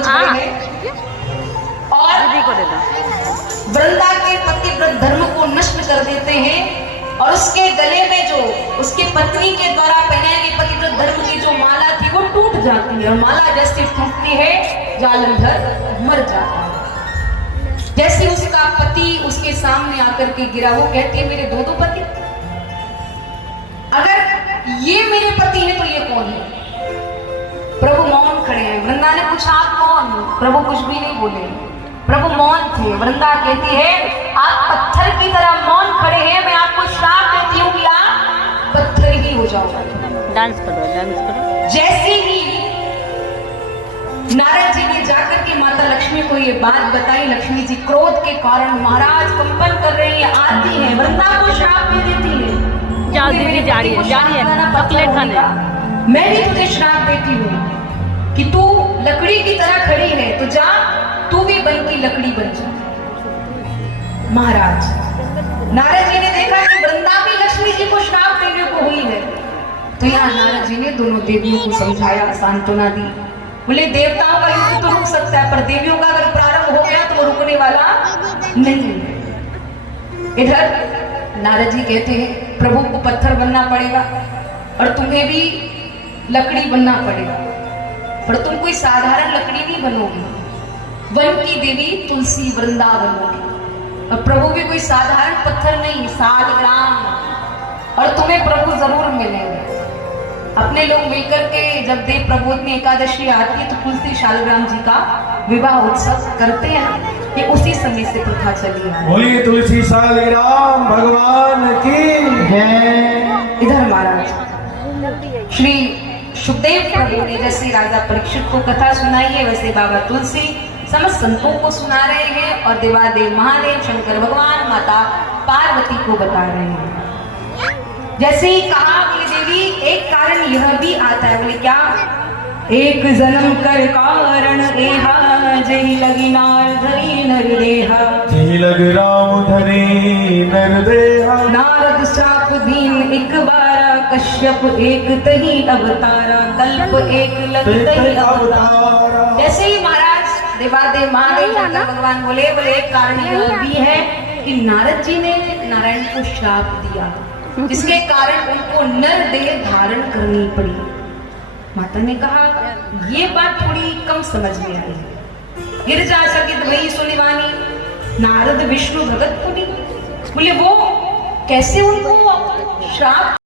पहुंच गए हैं और वृंदा के पतिव्रत धर्म को नष्ट कर देते हैं और उसके गले में जो उसकी पत्नी के द्वारा पहनाए गए पतिव्रत धर्म की जो माला थी वो टूट जाती है और माला जैसे टूटती है जालंधर मर जाता है। जैसे उसका पति उसके सामने आकर के गिरा, वो कहती है मेरे दो पति, अगर ये मेरे पति है तो ये कौन है? प्रभु मौन खड़े हैं। वृंदा ने पूछा आप कौन? प्रभु कुछ भी नहीं बोले, प्रभु मौन थे। वृंदा कहती है आप पत्थर की तरह मौन खड़े हैं, मैं आपको श्राप देती हूँ कि आप पत्थर ही हो जाओगे। डांस करो, डांस करो। जैसे ही नारद जी ने जाकर के माता लक्ष्मी को ये बात बताई, लक्ष्मी जी क्रोध के कारण महाराज कंपन कर रही है, आती है, वृंदा को श्राप दे देती है। जाओ दीदी, जा रही है चॉकलेट खाने। मैं भी तुझे श्राप देती हूँ कि तू लकड़ी की तरह खड़ी है, तो जा तू भी बन की लकड़ी बन जा। महाराज नारद जी ने देखा कि वृंदा भी लक्ष्मी जी को श्राप देने को हुई है, तो यहाँ नारद जी ने दोनों देवियों को समझाया, सांत्वना दी। बोले देवताओं का युद्ध तो रुक सकता है पर देवियों का अगर प्रारंभ हो गया तो वो रुकने वाला नहीं। इधर नारद जी कहते हैं प्रभु को पत्थर बनना पड़ेगा और तुम्हें भी लकड़ी बनना पड़ेगा, पर तुम कोई साधारण लकड़ी नहीं बनोगी, वन की देवी तुलसी वृंदा बनोगी। और प्रभु भी कोई साधारण पत्थर नहीं, 7 ग्राम, और तुम्हें प्रभु जरूर मिलेंगे। अपने लोग मिलकर के जब देव प्रबोधनी एकादशी आती है तो तुलसी शालग्राम जी का विवाह उत्सव करते हैं, ये उसी समय से प्रथा चली है। बोलिए तुलसी शालग्राम भगवान की जय। इधर महाराज श्री सुखदेव प्रभु ने जैसे राजा परीक्षित को कथा सुनाई है, वैसे बाबा तुलसी समस्त संतों को सुना रहे हैं और देवादेव महादेव शंकर भगवान माता पार्वती को बता रहे हैं। जैसे ही कहा बोले देवी एक कारण यह भी आता है, बोले क्या? एक जन्म कर कारण एहा जही लगी नार धरी नर देहा, जही लग राम धरी नर देहा। नारद श्राप दीन एक बारा, कश्यप एक तही अवतारा, कल्प एक लग तही अवतारा। जैसे ही महाराज देवादेव महादेव शंकर भगवान बोले एक कारण यह भी है कि नारद जी ने नारायण को श्राप दिया, जिसके कारण उनको नर देह धारण करनी पड़ी। माता ने कहा ये बात थोड़ी कम समझ में आई। गिरजा सकित भई सुनिवानी, नारद विष्णु भगत पुनि। बोले वो कैसे उनको श्राप